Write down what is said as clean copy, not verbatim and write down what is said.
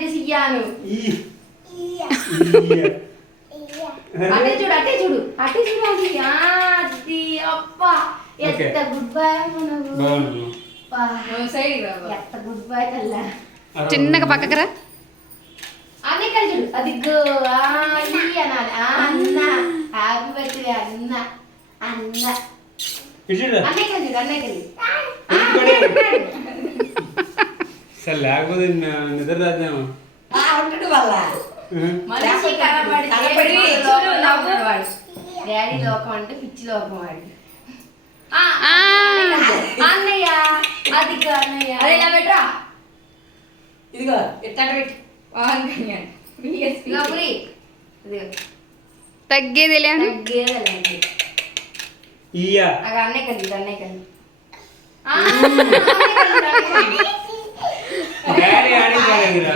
బిడ్డ సియ్యాను. అటే చూడు అది అది అప్ప ఎంత గుడ్ బాయ్ మనకు. ఎంత గుడ్ బాయ్ తల్ల. చిన్నగా పక్కకరా. అన్నీ కలిసి చూడు అది అనాలి. అన్న హ్యాపీ బర్త్డే అన్న అన్న అన్నీ కలిసి చూడు అన్నీ కలిసి లేకపోతే నిద్ర రాద్దాము ఉంటాడు వాళ్ళ మనిషి డాడీ లోకం అంటే పిచ్చి లోకం వాడి. అన్నయ్య అది అన్నయ్య అదే ఇలా పెట్టరా. ఇదిగో ఎట్లా పెట్టి తగ్గేది లేను. అన్నయ్య కలిసి అన్నయ్య కలిసి డాడీ ఆడిందా